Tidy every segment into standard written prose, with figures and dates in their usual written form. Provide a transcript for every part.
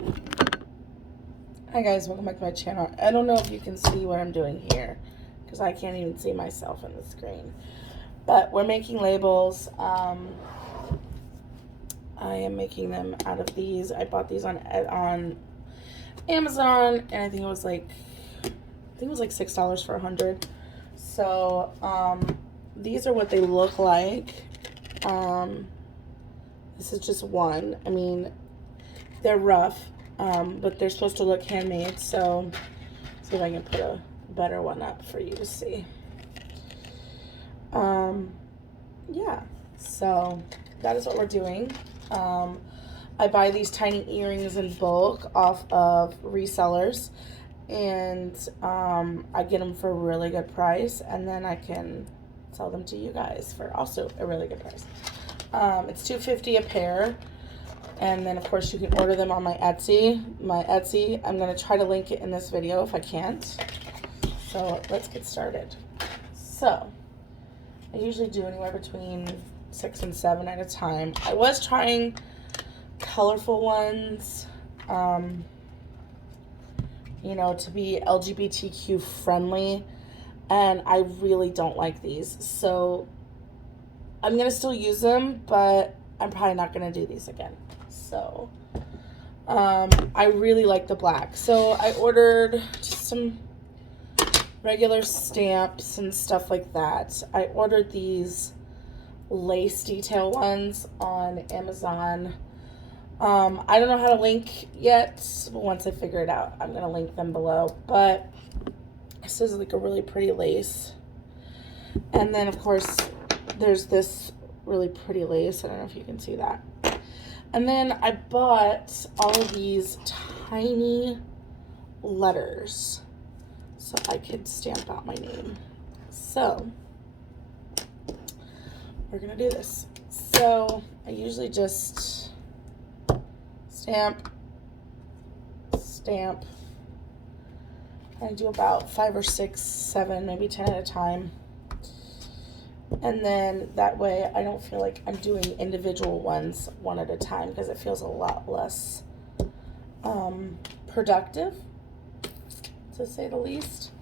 Hi guys, welcome back to my channel. I don't know if you can see what I'm doing here because I can't even see myself on the screen. But we're making labels. I am making them out of these. I bought these on Amazon, and I think it was like $6 for 100. So these are what they look like. This is just one. I mean, they're rough. But they're supposed to look handmade, so see if I can put a better one up for you to see. Yeah, so that is what we're doing. I buy these tiny earrings in bulk off of resellers, and I get them for a really good price, and then I can sell them to you guys for also a really good price. It's $2.50 a pair. And then, of course, you can order them on my Etsy. I'm going to try to link it in this video if I can't. So let's get started. So I usually do anywhere between 6 and 7 at a time. I was trying colorful ones, you know, to be LGBTQ friendly. And I really don't like these. So I'm going to still use them, but I'm probably not going to do these again. So I really like the black. So I ordered just some regular stamps and stuff like that. I ordered these lace detail ones on Amazon. I don't know how to link yet, but once I figure it out, I'm going to link them below. But this is like a really pretty lace. And then, of course, there's this really pretty lace. I don't know if you can see that. And then I bought all of these tiny letters so I could stamp out my name. So we're gonna do this. So I usually just stamp. I do about 5 or 6, 7, maybe 10 at a time. And then that way I don't feel like I'm doing individual ones one at a time because it feels a lot less productive, to say the least.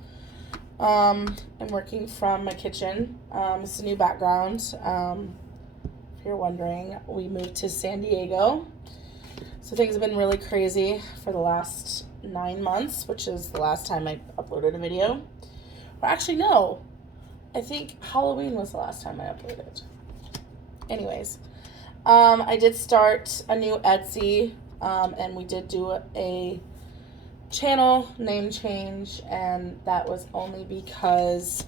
I'm working from my kitchen. It's a new background. If you're wondering, we moved to San Diego. So things have been really crazy for the last 9 months, which is the last time I uploaded a video. Or actually, no. I think Halloween was the last time I uploaded. Anyways, I did start a new Etsy, and we did do a channel name change, and that was only because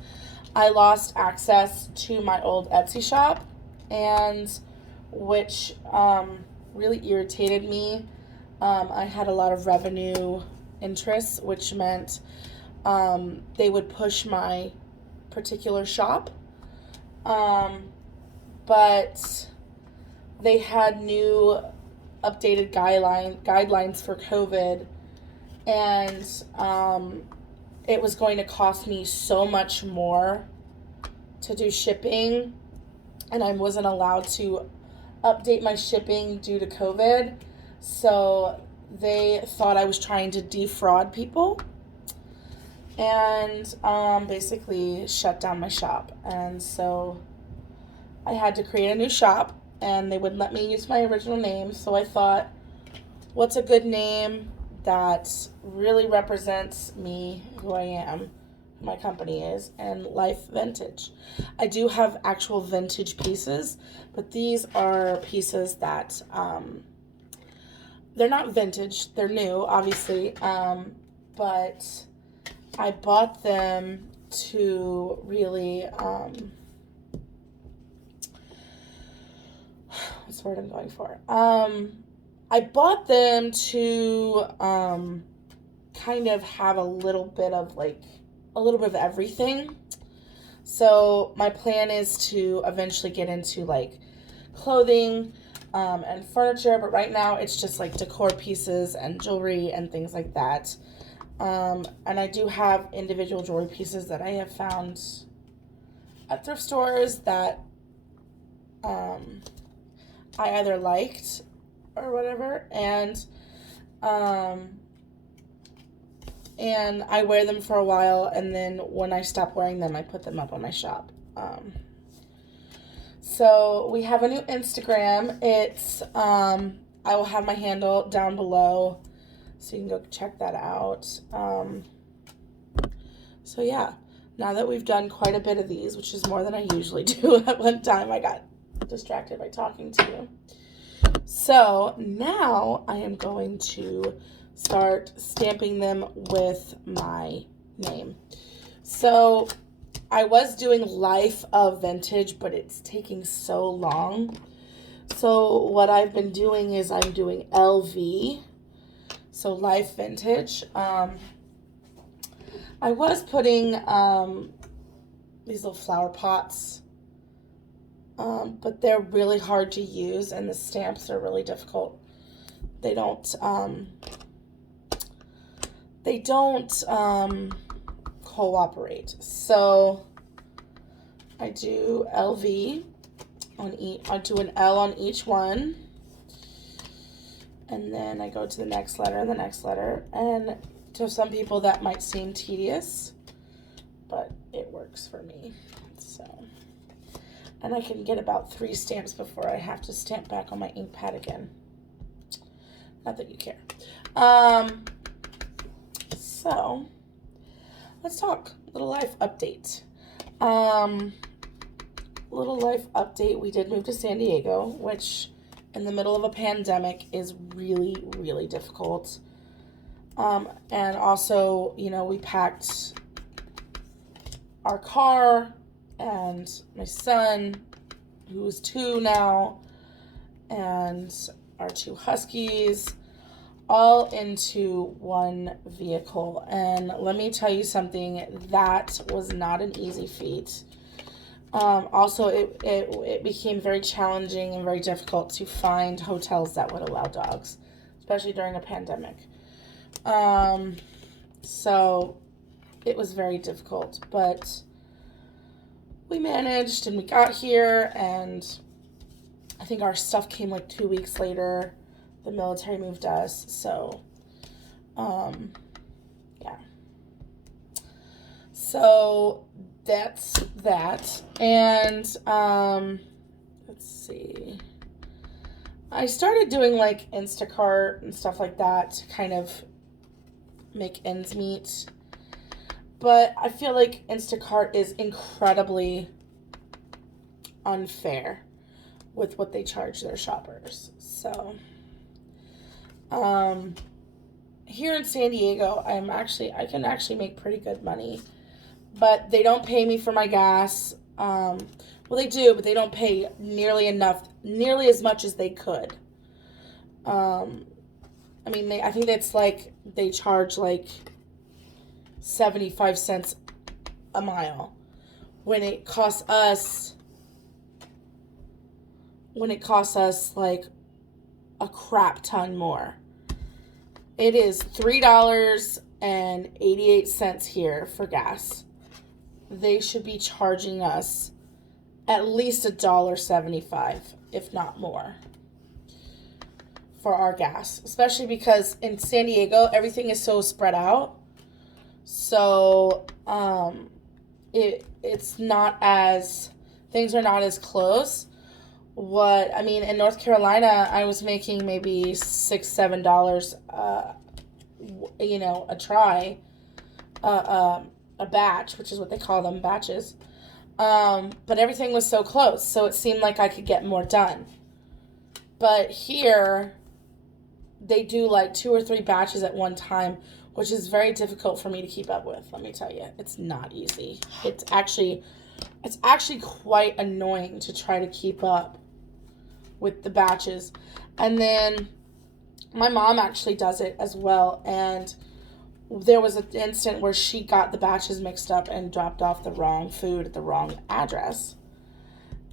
I lost access to my old Etsy shop, and which really irritated me. I had a lot of revenue interests, which meant they would push my particular shop, but they had new updated guidelines for COVID, and it was going to cost me so much more to do shipping, and I wasn't allowed to update my shipping due to COVID, so they thought I was trying to defraud people, and basically shut down my shop. And so I had to create a new shop, and they wouldn't let me use my original name. So I thought, what's a good name that really represents me, who I am, who my company is, and Life Vintage. I do have actual vintage pieces, but these are pieces that they're not vintage, they're new, obviously, but I bought them to really, what's the word I'm going for? I bought them to kind of have a little bit of everything. So my plan is to eventually get into like clothing and furniture, but right now it's just like decor pieces and jewelry and things like that. And I do have individual jewelry pieces that I have found at thrift stores that I either liked or whatever, and And I wear them for a while, and then when I stop wearing them, I put them up on my shop. So we have a new Instagram. It's I will have my handle down below, so you can go check that out. So yeah, now that we've done quite a bit of these, which is more than I usually do at one time, I got distracted by talking to you. So now I am going to start stamping them with my name. So I was doing Life of Vintage, but it's taking so long. So what I've been doing is I'm doing LV, so Life Vintage. I was putting these little flower pots, but they're really hard to use, and the stamps are really difficult. They don't cooperate. So I do LV on each. I do an L on each one, and then I go to the next letter and the next letter. And to some people that might seem tedious, but it works for me. So, and I can get about 3 stamps before I have to stamp back on my ink pad again. Not that you care. So let's talk little life update. Little life update. We did move to San Diego, which in the middle of a pandemic is really, really difficult. And also, you know, we packed our car and my son, who is 2 now, and our 2 huskies, all into one vehicle. And let me tell you something, that was not an easy feat. Also, it became very challenging and very difficult to find hotels that would allow dogs, especially during a pandemic. So it was very difficult, but we managed and we got here, and I think our stuff came like 2 weeks later. The military moved us, so, yeah. So that's that, and, let's see. I started doing like Instacart and stuff like that to kind of make ends meet. But I feel like Instacart is incredibly unfair with what they charge their shoppers. So, here in San Diego, I can actually make pretty good money, but they don't pay me for my gas. Well, they do, but they don't pay nearly as much as they could. I mean, I think that's like, they charge like 75 cents a mile when it costs us like a crap ton more. It is $3.88 here for gas. They should be charging us at least $1.75, if not more, for our gas, especially because in San Diego everything is so spread out. So it's not as, things are not as close. In North Carolina, I was making maybe $6-7 a try, a batch, which is what they call them, batches. But everything was so close, so it seemed like I could get more done. But here, they do like 2 or 3 batches at one time, which is very difficult for me to keep up with. Let me tell you, it's not easy. It's actually quite annoying to try to keep up with the batches. And then my mom actually does it as well, and there was an instant where she got the batches mixed up and dropped off the wrong food at the wrong address.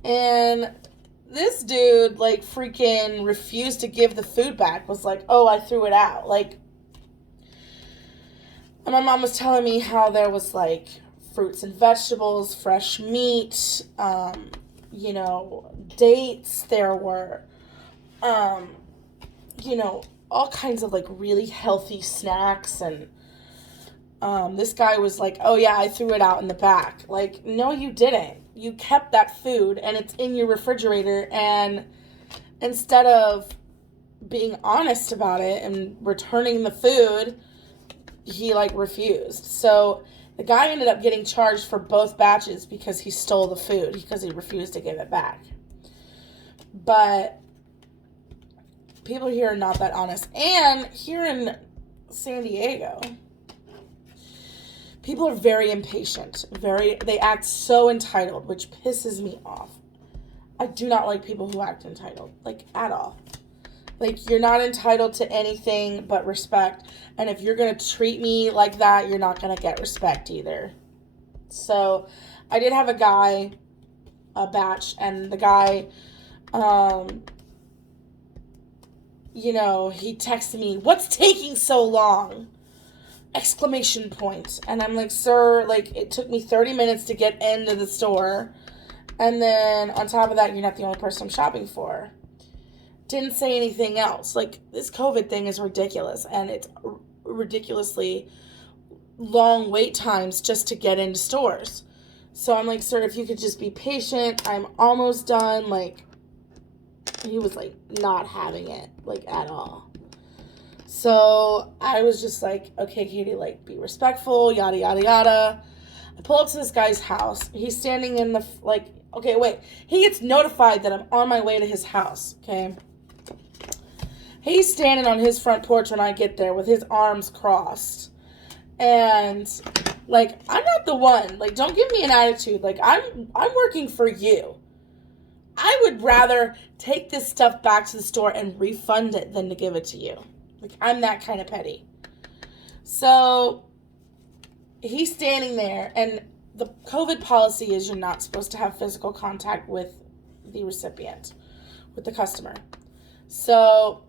And this dude, like, freaking refused to give the food back, was like, oh, I threw it out. Like, and my mom was telling me how there was, like, fruits and vegetables, fresh meat, dates. There were all kinds of like really healthy snacks. And this guy was like, oh yeah, I threw it out in the back. Like, no, you didn't. You kept that food and it's in your refrigerator, and instead of being honest about it and returning the food, he like refused. So the guy ended up getting charged for both batches because he stole the food, because he refused to give it back. But people here are not that honest. And here in San Diego, people are very impatient. They act so entitled, which pisses me off. I do not like people who act entitled, like, at all. Like, you're not entitled to anything but respect. And if you're going to treat me like that, you're not going to get respect either. So, I did have a batch, and the guy, he texted me, "What's taking so long?" Exclamation point. And I'm like, sir, like, it took me 30 minutes to get into the store. And then on top of that, you're not the only person I'm shopping for. Didn't say anything else. Like, this COVID thing is ridiculous, and it's ridiculously long wait times just to get into stores. So I'm like, sir, if you could just be patient, I'm almost done. Like, he was like not having it, like, at all. So I was just like, okay, Katie, like, be respectful, yada, yada, yada. I pull up to this guy's house. He's standing in the, like, okay, wait. He gets notified that I'm on my way to his house, okay? He's standing on his front porch when I get there with his arms crossed. And, like, I'm not the one. Like, don't give me an attitude. Like, I'm working for you. I would rather take this stuff back to the store and refund it than to give it to you. Like, I'm that kind of petty. So, he's standing there, and the COVID policy is you're not supposed to have physical contact with the recipient, with the customer. So,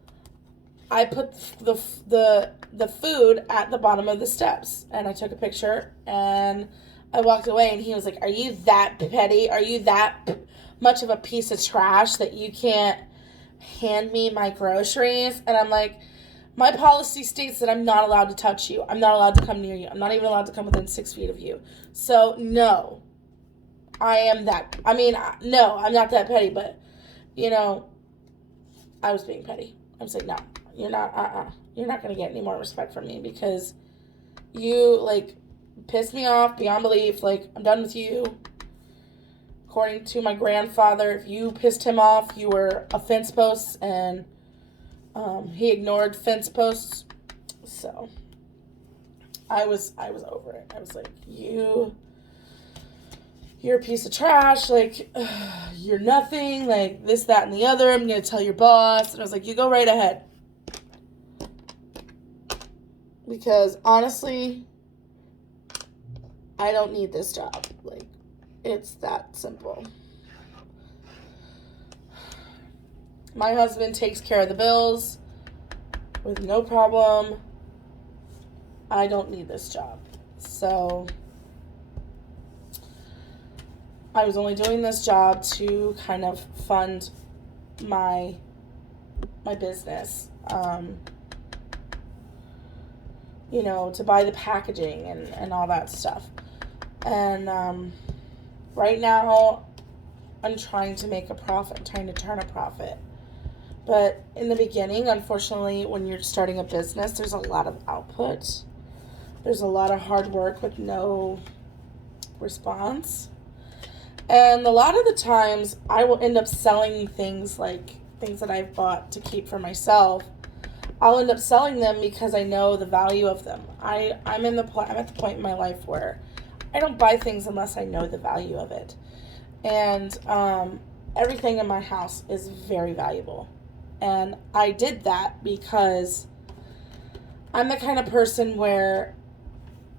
I put the food at the bottom of the steps, and I took a picture, and I walked away, and he was like, "Are you that petty? Are you that much of a piece of trash that you can't hand me my groceries?" And I'm like, my policy states that I'm not allowed to touch you. I'm not allowed to come near you. I'm not even allowed to come within 6 feet of you. So, no. No, I'm not that petty, but, I was being petty. I was like, no, you're not, You're not going to get any more respect from me because you, like, pissed me off beyond belief. Like, I'm done with you. According to my grandfather, if you pissed him off, you were a fence post, and he ignored fence posts. So I was over it. I was like, you're a piece of trash. Like, you're nothing. Like, this, that, and the other. I'm going to tell your boss. And I was like, you go right ahead. Because, honestly, I don't need this job. Like, it's that simple. My husband takes care of the bills with no problem. I don't need this job. So I was only doing this job to kind of fund my business. To buy the packaging and all that stuff. And right now, I'm trying to make a profit. I'm trying to turn a profit. But in the beginning, unfortunately, when you're starting a business, there's a lot of output. There's a lot of hard work with no response. And a lot of the times, I will end up selling things that I've bought to keep for myself. I'll end up selling them because I know the value of them. I'm at the point in my life where I don't buy things unless I know the value of it. And everything in my house is very valuable. And I did that because I'm the kind of person where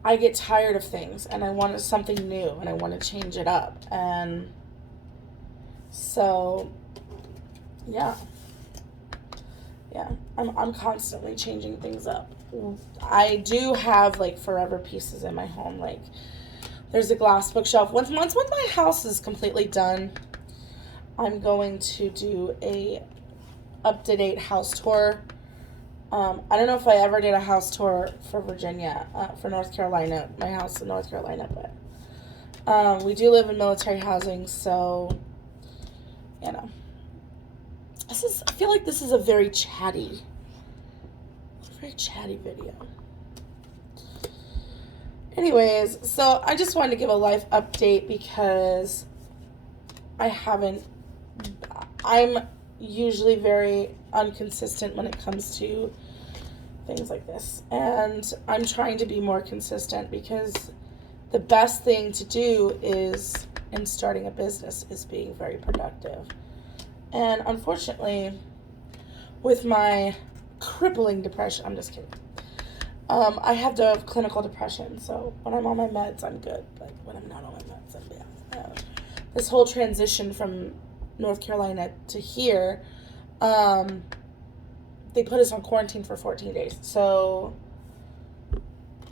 I get tired of things and I want something new and I want to change it up. And so, yeah, I'm constantly changing things up. I do have, like, forever pieces in my home. Like, there's a glass bookshelf. Once my house is completely done, I'm going to do a up-to-date house tour I don't know if I ever did a house tour for Virginia, for North Carolina, my house in North Carolina, but we do live in military housing, so, you know. I feel like this is a very chatty video. Anyways, so I just wanted to give a life update because I'm usually very inconsistent when it comes to things like this. And I'm trying to be more consistent because the best thing to do in starting a business is being very productive. And unfortunately, with my crippling depression, I'm just kidding. I have clinical depression, so when I'm on my meds, I'm good. But when I'm not on my meds, I'm bad. This whole transition from North Carolina to here, they put us on quarantine for 14 days. So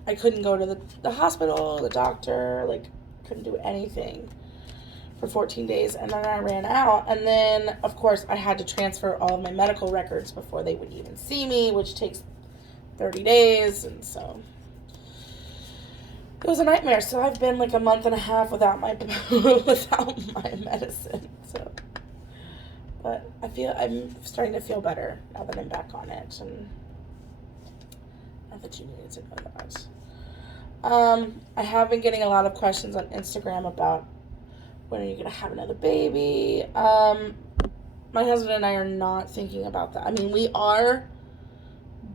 I couldn't go to the hospital, the doctor, couldn't do anything for 14 days. And then I ran out. And then, of course, I had to transfer all of my medical records before they would even see me, which takes 30 days. And so it was a nightmare. So I've been a month and a half without my medicine. So, but I'm starting to feel better now that I'm back on it. And not that you needed to know that. I have been getting a lot of questions on Instagram about when are you going to have another baby. My husband and I are not thinking about that. I mean, we are,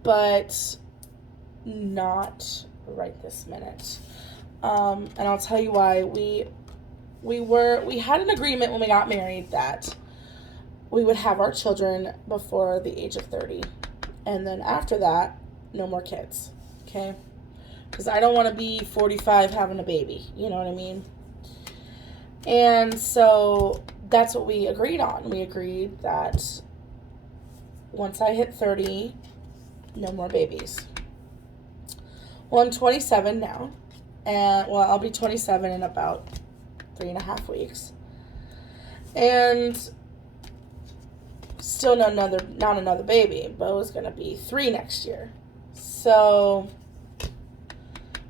but not right this minute. And I'll tell you why. We had an agreement when we got married that we would have our children before the age of 30. And then after that, no more kids. Okay? Because I don't want to be 45 having a baby. You know what I mean? And so that's what we agreed on. We agreed that once I hit 30, no more babies. Well, I'm 27 now. And, I'll be 27 in about 3.5 weeks. And still not another baby. Bo's going to be 3 next year. So a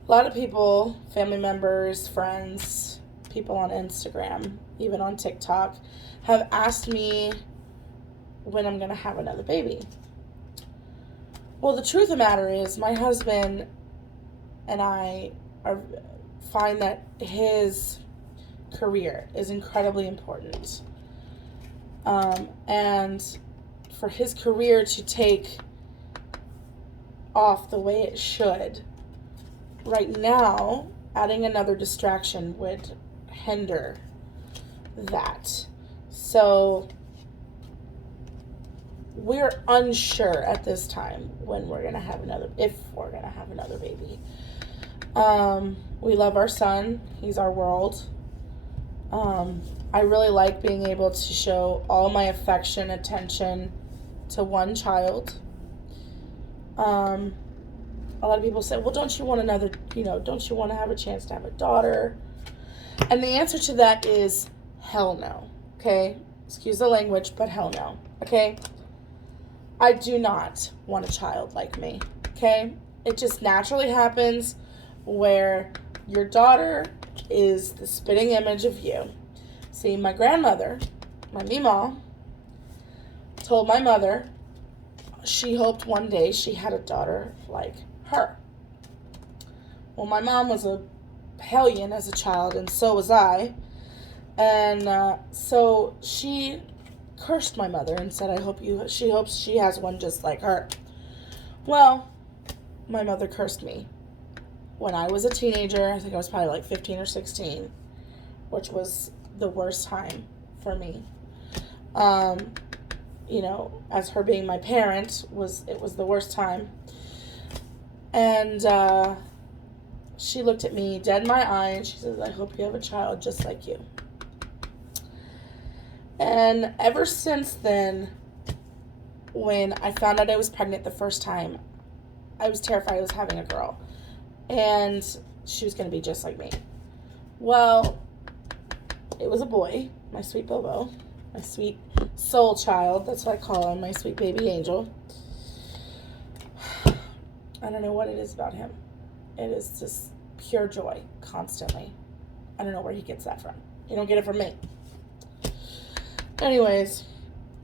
lot of people, family members, friends, people on Instagram, even on TikTok, have asked me when I'm going to have another baby. Well, the truth of the matter is my husband and I find that his career is incredibly important. And for his career to take off the way it should, right now, adding another distraction would hinder that. So we're unsure at this time if we're going to have another baby. We love our son. He's our world. I really like being able to show all my affection, attention to one child. A lot of people say, well, don't you want to have a chance to have a daughter? And the answer to that is hell no. Okay? Excuse the language, but hell no. Okay? I do not want a child like me. Okay? It just naturally happens where your daughter is the spitting image of you. See, my grandmother, my Mima, told my mother she hoped one day she had a daughter like her. Well, my mom was a hellion as a child, and so was I. And so she cursed my mother and said, she hopes she has one just like her. Well, my mother cursed me when I was a teenager. I think I was probably 15 or 16, which was the worst time for me. As her being my parent, it was the worst time. And she looked at me dead in my eye and she says, I hope you have a child just like you. And ever since then, when I found out I was pregnant the first time, I was terrified I was having a girl. And she was going to be just like me. Well, it was a boy, my sweet Bobo, my sweet soul child. That's what I call him, my sweet baby angel. I don't know what it is about him. It is just pure joy constantly. I don't know where he gets that from. You don't get it from me. Anyways,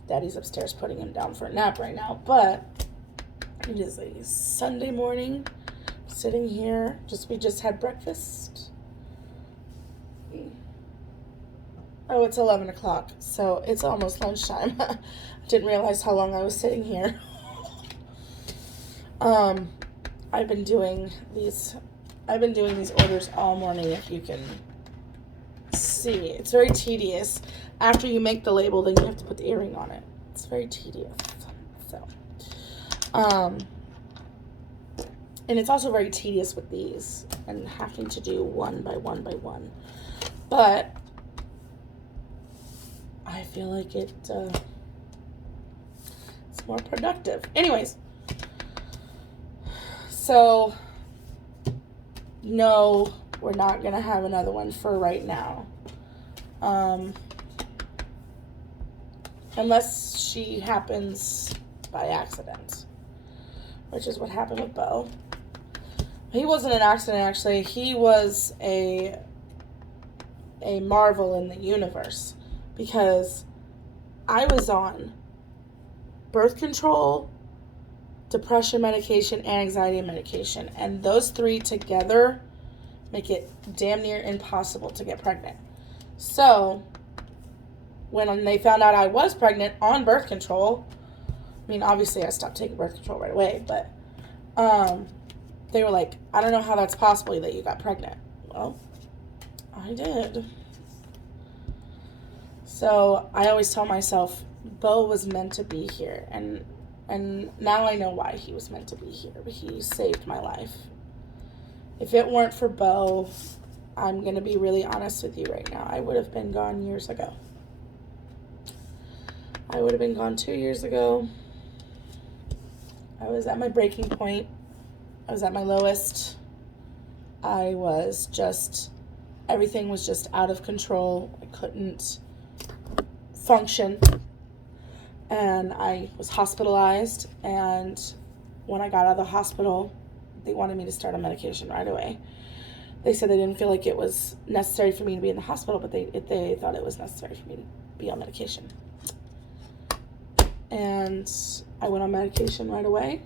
Daddy's upstairs putting him down for a nap right now, but it is a Sunday morning. Sitting here, we just had breakfast. Oh, it's 11 o'clock, so it's almost lunchtime. I didn't realize how long I was sitting here. I've been doing these orders all morning, if you can see. It's very tedious. After you make the label, then you have to put the earring on it. It's very tedious. So, and it's also very tedious with these and having to do one by one by one. But I feel like it's more productive. Anyways, so no, we're not going to have another one for right now. Unless she happens by accident, which is what happened with Bo. He wasn't an accident, actually. He was a marvel in the universe, because I was on birth control, depression medication, and anxiety medication, and those three together make it damn near impossible to get pregnant. So when they found out I was pregnant on birth control, I mean, obviously I stopped taking birth control right away, but they were like, I don't know how that's possible that you got pregnant. Well, I did. So I always tell myself, Bo was meant to be here, and now I know why he was meant to be here. He saved my life. If it weren't for Bo, I'm going to be really honest with you right now, I would have been gone years ago. I would have been gone 2 years ago. I was at my breaking point. I was at my lowest. I was just, everything was just out of control. I couldn't function. And I was hospitalized. And when I got out of the hospital, they wanted me to start on medication right away. They said they didn't feel like it was necessary for me to be in the hospital, but they thought it was necessary for me to be on medication. And I went on medication right away.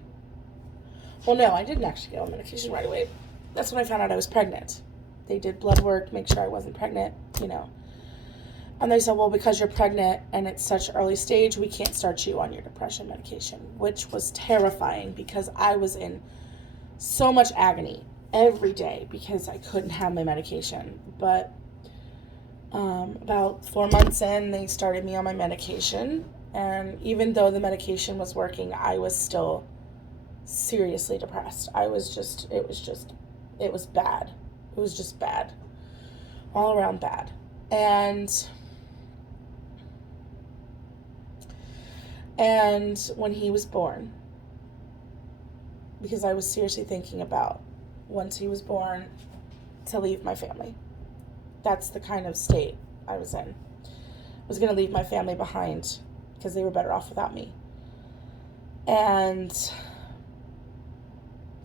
Well, no, I didn't actually get on medication right away. That's when I found out I was pregnant. They did blood work, make sure I wasn't pregnant, And they said, well, because you're pregnant and it's such early stage, we can't start you on your depression medication, which was terrifying because I was in so much agony every day because I couldn't have my medication. But about 4 months in, they started me on my medication. And even though the medication was working, I was still seriously depressed. It was bad. It was just bad. All around bad. And when he was born, because I was seriously thinking about, once he was born, to leave my family. That's the kind of state I was in. I was going to leave my family behind because they were better off without me. And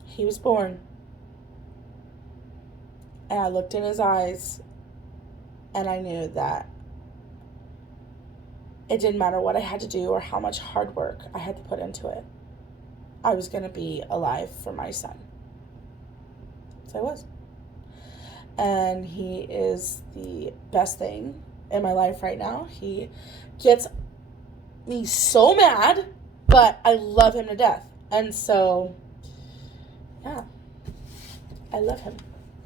he was born. And I looked in his eyes, and I knew that it didn't matter what I had to do or how much hard work I had to put into it. I was going to be alive for my son. So I was. And he is the best thing in my life right now. He gets me so mad, but I love him to death. And so, yeah, I love him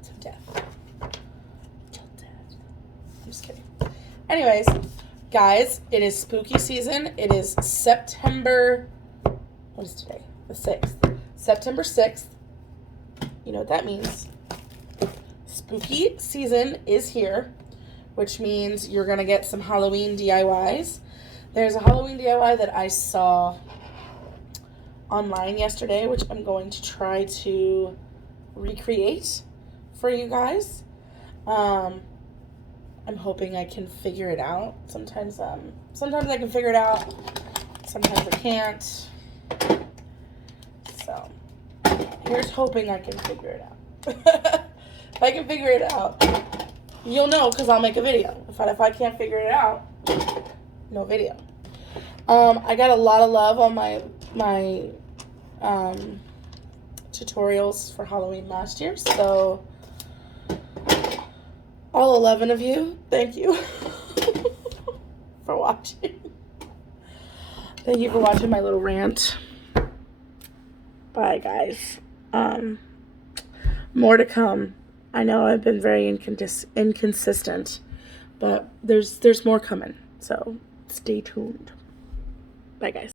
to death. Till death. I'm just kidding. Anyways, guys, it is spooky season. It is September, what is today? The 6th. September 6th. You know what that means. Spooky season is here, which means you're going to get some Halloween DIYs. There's a Halloween DIY that I saw online yesterday, which I'm going to try to recreate for you guys. I'm hoping I can figure it out. Sometimes I can figure it out. Sometimes I can't. So, Here's hoping I can figure it out. If I can figure it out, you'll know because I'll make a video. If I can't figure it out, no video. I got a lot of love on my tutorials for Halloween last year, so all 11 of you, thank you for watching. Thank you for watching my little rant. Bye, guys. More to come. I know I've been very inconsistent, but there's more coming, so stay tuned. Bye, guys.